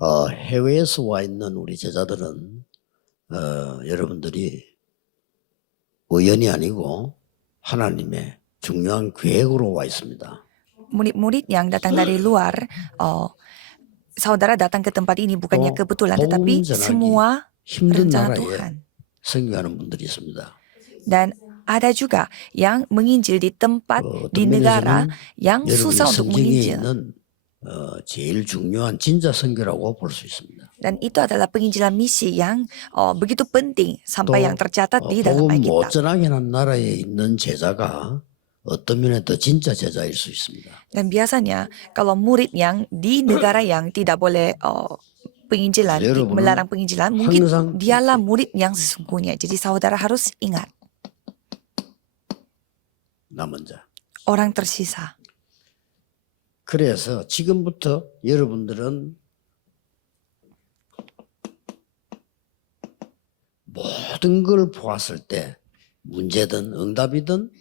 해외에서 와 있는 우리 제자들은 여러분들이 우연이 아니고 하나님의 중요한 계획으로 와 있습니다. Murid-murid yang datang dari luar, saudara datang ke tempat ini bukannya 또 kebetulan, 복음 tetapi 전하기 semua 힘든 rencana 나라에 Tuhan. 선교하는 분들이 있습니다. Dan ada juga yang menginjil di tempat, di 어떤 negara 면에서는 yang 여러분이 susah untuk 성경에 menginjil. 있는 제일 중요한 진짜 선교라고 볼 수 있습니다. Dan itu adalah penginjilan misi yang begitu penting sampai yang 또 tercatat di dalam 복음 못 Alkitab. 전하게 한 나라에 있는 제자가 어떤 면에 더 진짜 제자일 수 있습니다. Dan biasanya kalau murid yang di negara yang tidak boleh penginjilan, 여러분은 melarang penginjilan, mungkin 항상 dialah murid yang sesungguhnya. Jadi saudara harus ingat, 남은 자. orang tersisa. 그래서 지금부터 여러분들은 모든 걸 보았을 때 문제든 응답이든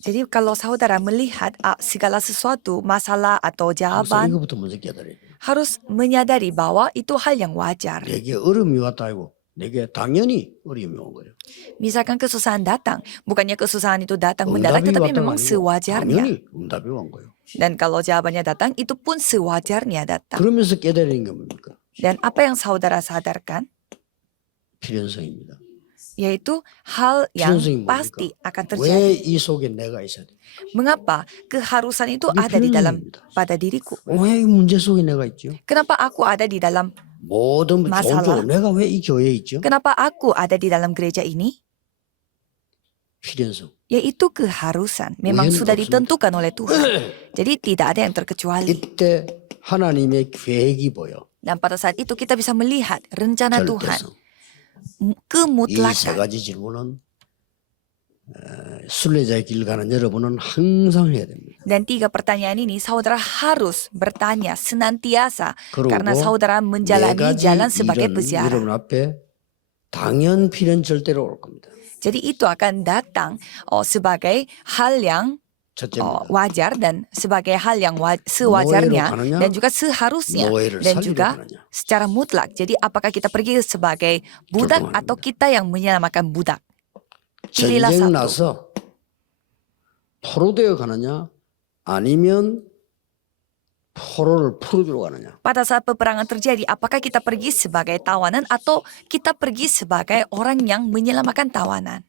Jadi kalau saudara melihat segala sesuatu, masalah atau 항상 jawaban, 이거부터 먼저 깨달아야 돼요. harus menyadari bahwa itu hal yang wajar. 내게 어려움이 왔다 하고 내게 당연히 어려움이 온 거예요. Misalkan kesusahan datang, bukannya kesusahan itu datang mendadak, 응답이 tetapi 왔다가 memang 아니고 sewajarnya. 당연히 응답이 온 거예요. Dan kalau jawabannya datang, itu pun sewajarnya datang. 그러면서 깨달은 게 뭡니까? Dan apa yang saudara sadarkan? 필연성입니다. Yaitu hal yang 필연성이 pasti 뭡니까? akan 왜 terjadi. 이 속에 내가 있어야 돼? Mengapa keharusan itu 그게 ada di dalam 필연성입니다. pada diriku? 왜 이 문제 속에 내가 있죠? Kenapa aku ada di dalam? 모든 마살라. 종종 내가 왜 이 교회에 있죠? Kenapa aku ada di dalam gereja ini? 필연성. Yaitu keharusan. Memang 우연은 sudah 없습니다. ditentukan oleh Tuhan. Jadi tidak ada yang terkecuali. 이때 하나님의 계획이 보여. Dan pada saat itu kita bisa melihat rencana Tuhan. 절대성. 이 세 Kemutlakan. 가지 질문은 순례자의 길 가는 여러분은 항상 해야 됩니다. Dan 3 pertanyaan ini saudara harus bertanya senantiasa. 그리고 Karena saudara 네 menjalani 가지 jalan sebagai 일은 peziarah. 여러분 앞에 당연 필연 절대로 올 겁니다. Jadi itu akan datang sebagai hal yang 첫째입니다. wajar dan sebagai hal yang sewajarnya 가느냐, dan juga seharusnya 노예를 dan 살리러 juga 가느냐. secara mutlak. Jadi apakah kita pergi sebagai budak 결정합니다. atau kita yang menyelamatkan budak? Pilihlah 전쟁 satu. 나서 포로되어 가느냐 아니면 포로를 풀어주러 가느냐. Pada saat peperangan terjadi, apakah kita pergi sebagai tawanan atau kita pergi sebagai orang yang menyelamatkan tawanan?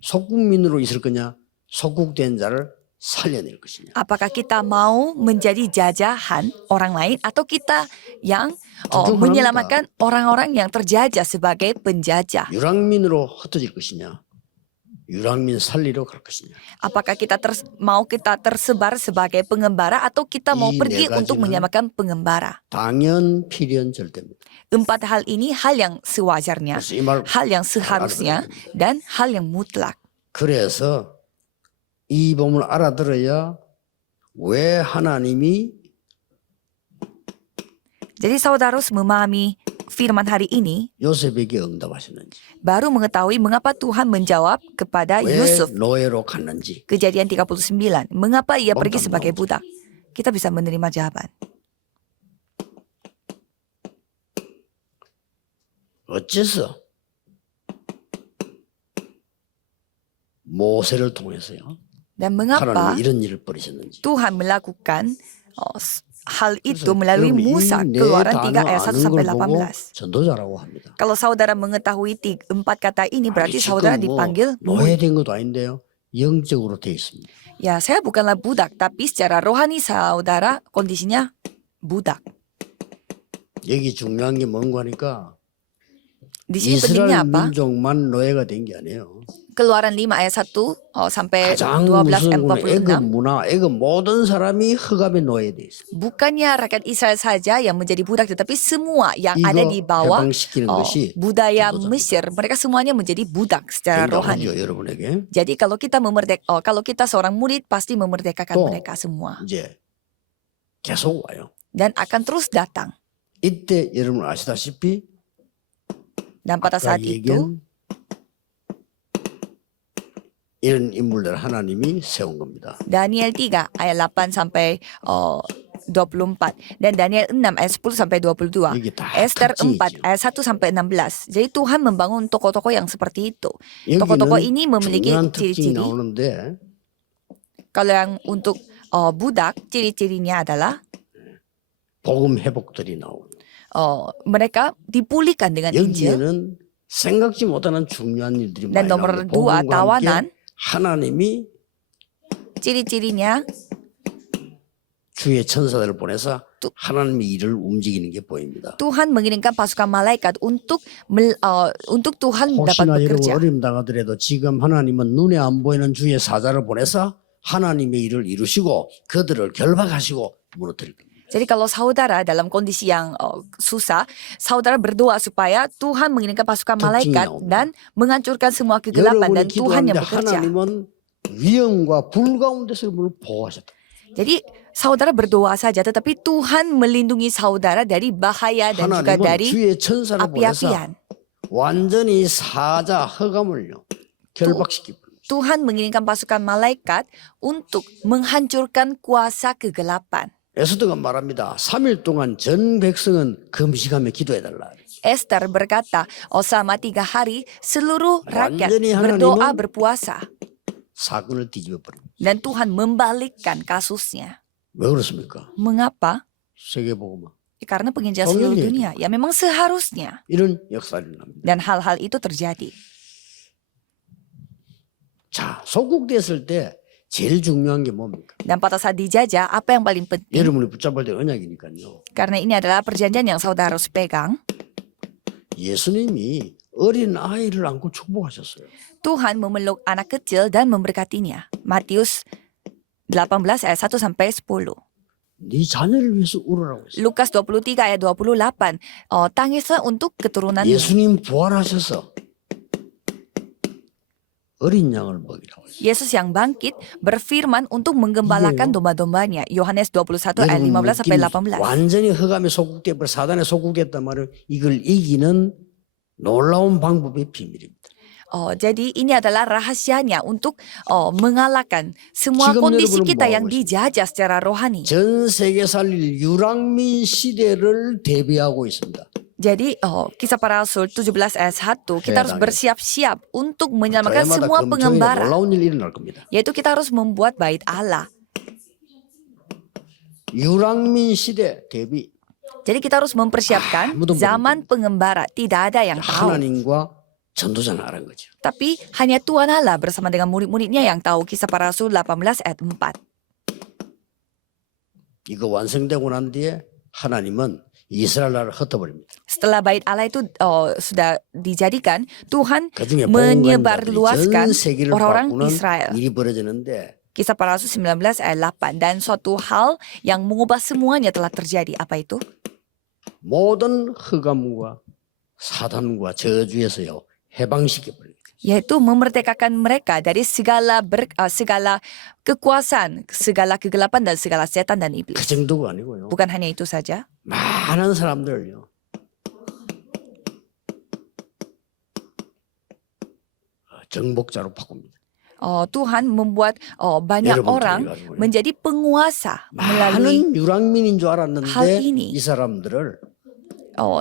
속국민으로 있을 거냐 속국된 자를 살려낼 것이냐. Apakah kita mau menjadi jajahan orang lain atau kita yang 둘중 menyelamatkan orang-orang yang terjajah sebagai penjajah? 유랑민으로 흩어질 것이냐 유랑민 살리러 갈 것이냐. Apakah kita mau kita tersebar sebagai pengembara atau kita mau 이 pergi 네 untuk 가지는 menyelamatkan pengembara? 당연 필연 절대입니다. 4 hal ini hal yang sewajarnya, 그래서 이 말 hal yang seharusnya, dan hal yang mutlak. 그래서 이 본문을 알아들어야 왜 하나님이 Jadi saudara harus memahami firman hari ini, 요셉에게 응답하셨는지 baru mengetahui mengapa Tuhan menjawab kepada 왜 Yusuf. 노예로 갔는지 Kejadian 39, mengapa ia pergi Bangkang sebagai laut. budak? Kita bisa menerima jawaban. 어째서 모세를 통해서요 Dan mengapa 하나님이 이런 일을 벌이셨는지. Tuhan melakukan hal itu 그래서 melalui 여러분 Musa, 이 네 Keluaran 단어 3 ayat 1 아는 sampai 걸 보고 18. 전도자라고 합니다. Kalau saudara mengetahui 4 kata ini, berarti 아니, saudara 지금 뭐 dipanggil murid. 노예된 것도 아닌데요. 영적으로 돼 있습니다. Ya, saya bukanlah budak, tapi secara rohani saudara kondisinya budak. 여기 중요한 게 뭔가 하니까 Di sini pentingnya 이스라엘 apa? 민족만 노예가 된 게 아니에요. Keluaran 5 ayat 1 sampai 가장 12 무서운 건 애굽 46. 문화, 애굽 모든 사람이 흑암에 노예돼 있어요. Bukannya rakyat Israel saja yang menjadi budak, tetapi semua yang ada di 이거 bawah 해방시키는 것이 budaya 전도자입니다. Mesir, mereka semuanya menjadi budak secara rohani. 굉장하죠 여러분에게. Jadi kalau kita seorang murid pasti memerdekakan 또 mereka semua 이제 계속 와요. dan akan terus datang. 이때 여러분 아시다시피 Dan pada 아까 saat itu 얘기한 이런 인물들 하나님이 세운 겁니다. Daniel 3 ayat 8 sampai 24 dan Daniel 6 ayat 10 sampai 22. 이게 다 Esther 4 특징이죠. ayat 1 sampai 16. Jadi Tuhan membangun tokoh-tokoh yang seperti itu. Tokoh-tokoh 여기는 ini memiliki 중요한 특징이 ciri-ciri. 나오는데 Kalau yang untuk budak, ciri-cirinya adalah 복음 회복들이 나오고 mereka dipulihkan dengan Injil. 여기에는 생각지 못하는 중요한 일들이 많이 Dan nomor 나오는데 2, 복음과 tawanan. 함께 하나님이 Ciri-cirinya 주의 천사들을 보내서 하나님의 일을 움직이는 게 보입니다. Tuhan mengirimkan pasukan malaikat untuk Tuhan dapat 혹시나 여러분 bekerja. 어려움 당하더라도 지금 하나님은 눈에 안 보이는 주의 사자를 보내서 하나님의 일을 이루시고 그들을 결박하시고 무너뜨릴 겁니다. Jadi kalau saudara dalam kondisi yang susah, saudara berdoa supaya Tuhan mengirimkan pasukan malaikat dan menghancurkan semua kegelapan dan 여러분이 Tuhan yang 기도하는데 bekerja. 하나님은 위험과 불 가운데서 여러분을 보호하셨다. Jadi saudara berdoa saja, tetapi Tuhan melindungi saudara dari bahaya dan juga 하나님은 dari 주의 천사를 보내서 api-apian. 완전히 사자 허감을요 결박시키고 Tuhan mengirimkan pasukan malaikat untuk menghancurkan kuasa kegelapan. 에스더가 말합니다. 3일 동안 전 백성은 금식하며 기도해달라. Esther berkata, selama 3 hari seluruh rakyat 완전히 berdoa 하나님은 berpuasa. 사건을 뒤집어 버립니다. Dan Tuhan membalikkan kasusnya. 왜 그렇습니까? Mengapa? 세계복음화 Karena penginjilan seluruh 당연히. dunia. Ya memang seharusnya. 이런 역사를 납니다. Dan hal-hal itu terjadi. 자, 소국됐을 때 제일 중요한 게 뭡니까? Dan pada saat dijajah, apa yang paling penting? 여러분이 붙잡을 때 언약이니까요. Karena ini adalah perjanjian yang saudara harus pegang. 예수님이 어린 아이를 안고 축복하셨어요. Tuhan memeluk anak kecil dan memberkatinya. Matius 18 ayat 1 sampai 10. 네 자녀를 위해서 울으라고 했어요. Lukas 23 ayat 28. Tangislah untuk keturunan. 예수님 부활하셔서 어린 양을 먹이라고 했어요. Yesus yang bangkit berfirman untuk menggembalakan Iya. domba-dombanya. Yohanes 21 ayat 15 sampai 18. 완전히 흑암에 소국돼 버려 사단에 소국됐단 말은 이걸 이기는 놀라운 방법의 비밀입니다. Jadi ini adalah rahasianya untuk mengalahkan semua 지금 kondisi 여러분은 kita 뭐 yang 하고 있어요? dijajah secara rohani. 전 세계 살릴 유랑민 시대를 대비하고 있습니다. Jadi Kisah Para Rasul 17 ayat 1 kita harus Saya bersiap-siap untuk menyelamatkan 저해마다 semua 금통에 pengembara. 놀라운 일이 일어날 겁니다. Yaitu kita harus membuat bait Allah. 유랑민 시대 대비 Jadi kita harus mempersiapkan 아무도 zaman pengembara. Tidak ada yang tahu. 하나님과 전도자는 알은 거죠. Tapi hanya Tuhan Allah bersama dengan murid-muridnya yang tahu. Kisah Para Rasul 18 ayat 4. 이거 완성되고 난 뒤에 하나님은 이스라엘 나라를 흩어버립니다. Setelah bait Allah itu sudah dijadikan, Tuhan 그중에 menyebarluaskan 전 세계를 orang-orang 바꾸는 Israel. 일이 벌어지는데 Kisah Para Rasul 19 ayat 8. Dan suatu hal yang mengubah semuanya telah terjadi. Apa itu? 모든 흑암과 사단과 저주에서요 해방시켜 버립니다. Yaitu memerdekakan mereka dari segala kekuasaan, segala kegelapan dan segala setan dan 그 iblis. 정도가 아니고요. Bukan hanya itu saja. 많은 사람들요. 정복자로 바꿉니다. Tuhan membuat banyak 여러분 orang 가지고요. menjadi penguasa melalui 많은 유랑민인 줄 알았는데 hal ini. 이 사람들을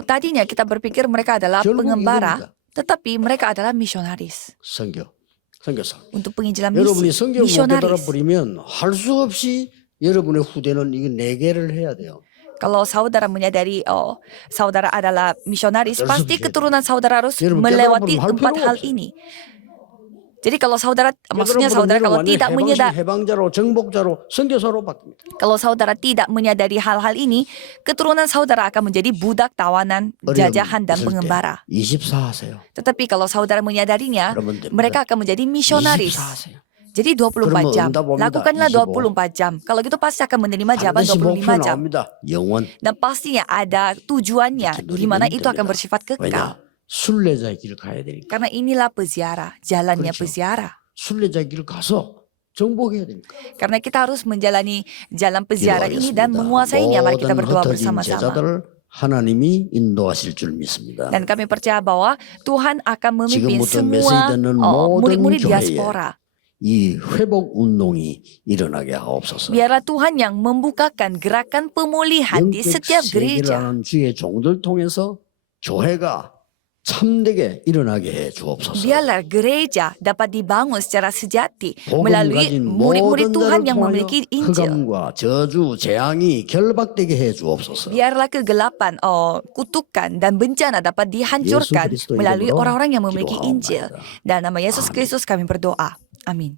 Tadinya kita berpikir mereka adalah 결국 pengembara, 이겁니다. tetapi mereka adalah misionaris. 선교사. Untuk penginjilan 여러분이 misi, 성경을 못 misionaris. 알아버리면 할 수 없이 여러분의 후대는 이거 4개를 해야 돼요. Kalau saudara menyadari saudara adalah misionaris, Harus pasti begitu. keturunan saudara harus Yaudah, melewati 깨달아보면 할 4 필요가 hal 없어요. ini. Jadi kalau saudara, maksudnya saudara kalau tidak menyadari, 해방자로 정복자로 선교사로 바뀝니다. kalau saudara tidak menyadari hal-hal ini, keturunan saudara akan menjadi budak tawanan, jajahan dan pengembara. 24 하세요. Tetapi kalau saudara menyadarinya, 그러면 됩니다. mereka akan menjadi misionaris. 24 하세요. Jadi 24 jam. 응답 옵니다. Lakukanlah 25. 24 jam. Kalau gitu pasti akan menerima jawaban 반드시 목표 25 jam. 나옵니다. 영원. Dan pastinya ada tujuannya di mana itu akan bersifat kekal. 왜냐? 순례자의 길을 가야 되니까. Karena inilah peziarah, jalannya 그렇죠. peziarah. 순례자의 길을 가서 정복해야 되니까. Karena kita harus menjalani jalan peziarah ini dan 기도하겠습니다. menguasainya. Mari kita 모든 berdoa 흩어진 bersama-sama. 제자들을 하나님이 인도하실 줄 믿습니다. Dan kami percaya bahwa Tuhan akan memimpin 지금부터 semua 메시지 듣는 모든 murid-murid 교회에 diaspora. 이 회복 운동이 일어나게 하옵소서. Biarlah Tuhan yang membukakan gerakan pemulihan di 영적 setiap 세계를 gereja. 하는 주의 종들 통해서 교회가 참되게 일어나게 해 주옵소서. Biarlah gereja dapat dibangun secara sejati 복음 melalui 가진 murid-murid 모든 Tuhan 자를 yang 통하여 memiliki Injil. 흑암과 저주, 재앙이 결박되게 해 주옵소서. Biarlah kegelapan, kutukan dan bencana dapat dihancurkan 예수 그리스도 melalui 이름으로 orang-orang yang memiliki Injil. 기도하옵나이다. Dan nama Yesus 아멘. Kristus kami berdoa. Amin.